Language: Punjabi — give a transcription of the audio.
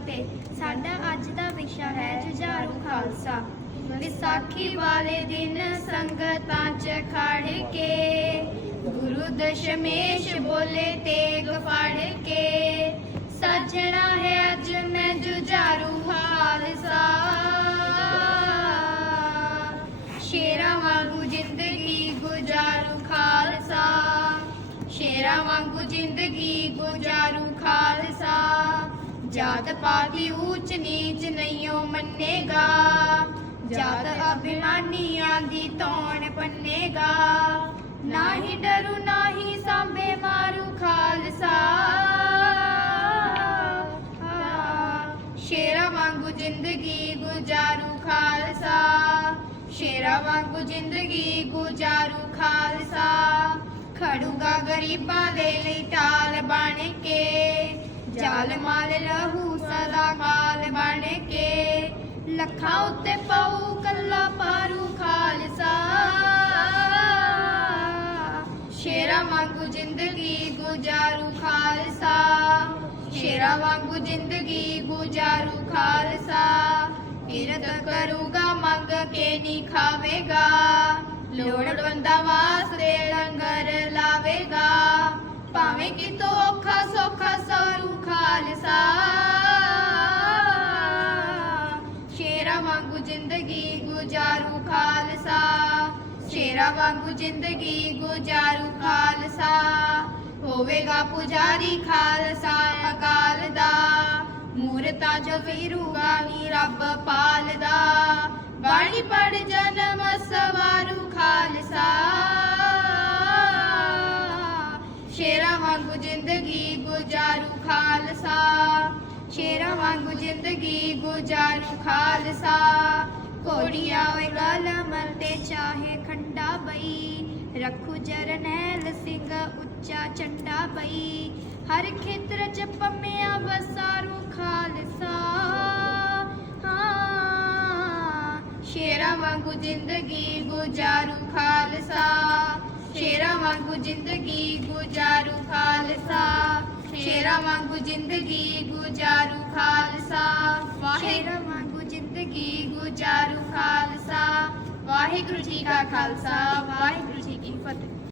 ਫਤਿਹ ਸਾਡਾ ਅੱਜ ਦਾ ਵਿਸ਼ਾ ਹੈ ਜੁਝਾਰੂ ਖਾਲਸਾ। ਵਿਸਾਖੀ ਵਾਲੇ ਦਿਨ ਸੰਗਤਾਂ ਚ ਖੜ ਕੇ, ਗੁਰੂ ਦਸ਼ਮੇਸ਼ ਬੋਲੇ ਤੇਗ ਫੜ ਕੇ। ਜਾਤ ਪਾਤੀ ਊਚ ਨੀਚ ਨਹੀਂਓ ਮੰਨੇਗਾ। ਜਾਤ ਅਭਿਮਾਨੀਆਂ ਦੀ ਤੌਣ ਪੰਨੇਗਾ। ਨਾ ਡਰੂ ਨਾ ਸਾਂਭੇ ਮਾਰੂ ਖਾਲਸਾ। ਸ਼ੇਰਾਂ ਵਾਂਗੂ ਜ਼ਿੰਦਗੀ ਗੁਜ਼ਾਰੂ ਖਾਲਸਾ। ਸ਼ੇਰਾ ਵਾਂਗੂ ਜ਼ਿੰਦਗੀ ਗੁਜ਼ਾਰੂ ਖਾਲਸਾ। ਖੜੂਗਾ ਗਰੀਬਾਂ ਦੇ ਲਈ ਢਾਲ ਜਾਲ ਮਾਲ ਰਹੂ, ਸਦਾ ਕਾਲ ਬਣ ਕੇ। ਲੱਖਾਂ ਉੱਤੇ ਪਾਉ ਕੱਲਾ ਪਾਰੂ ਖਾਲਸਾ। ਸ਼ੇਰਾਂ ਵਾਂਗੂ ਜ਼ਿੰਦਗੀ ਗੁਜ਼ਾਰੂ ਖਾਲਸਾ। ਸ਼ੇਰਾ ਵਾਂਗੂ ਜ਼ਿੰਦਗੀ ਗੁਜ਼ਾਰੂ ਖਾਲਸਾ। ਕਿਰਤ ਕਰੂਗਾ, ਮੰਗ ਕੇ ਨਹੀਂ ਖਾਵੇਗਾ। ਲੋੜਵੰਦਾਂ ਵਾਸਤੇ ਲੰਗਰ ਲਾਵੇਗਾ। ਭਾਵੇਂ ਕਿ ਖਾਲਸਾ। ਸ਼ੇਰਾ ਵਾਂਗੂ ਜ਼ਿੰਦਗੀ ਗੁਜ਼ਾਰੂ ਖਾਲਸਾ। ਸ਼ੇਰਾ ਵਾਂਗੂ ਜ਼ਿੰਦਗੀ ਗੁਜ਼ਾਰੂ ਖਾਲਸਾ। ਹੋਵੇਗਾ ਪੁਜਾਰੀ ਖਾਲਸਾ ਅਕਾਲ ਦਾ। ਮੂਰਤਾ ਜੋ ਵੀਰੂਗਾ ਵਾਂਗੂ ਜ਼ਿੰਦਗੀ ਗੁਜ਼ਾਰੂ ਖਾਲਸਾ। ਸ਼ੇਰਾਂ ਵਾਂਗੂ ਜ਼ਿੰਦਗੀ ਗੁਜ਼ਾਰੂ ਖਾਲਸਾ। ਕੋੜੀਆਂ ਓਏ ਗਲਮ ਤੇ ਚਾਹੇ ਖੰਡਾ ਬਈ। ਰੱਖੂ ਜਰਨੈਲ ਸਿੰਘ ਉੱਚਾ ਚੰਡਾ ਬਈ। ਹਰ ਖੇਤਰ ਚ ਪੰਮਿਆ ਵਸਾਰੂ ਖਾਲਸਾ। ਹਾਂ, ਸ਼ੇਰਾਂ ਵਾਂਗੂ ਜ਼ਿੰਦਗੀ ਗੁਜ਼ਾਰੂ ਖਾਲਸਾ। ਸ਼ੇਰਾਂ ਵਾਂਗੂ ਜ਼ਿੰਦਗੀ ਗੁਜ਼ਾਰੂ ਖਾਲਸਾ। ਸ਼ੇਰਾਂ ਵਾਂਗੂ ਜ਼ਿੰਦਗੀ ਗੁਜ਼ਾਰੂ ਖਾਲਸਾ। ਸ਼ੇਰਾਂ ਵਾਂਗੂ ਜ਼ਿੰਦਗੀ ਗੁਜ਼ਾਰੂ ਖਾਲਸਾ। ਵਾਹਿਗੁਰੂ ਜੀ ਕਾ ਖਾਲਸਾ। ਵਾਹਿਗੁਰੂ ਜੀ ਕੀ ਫਤਿਹ।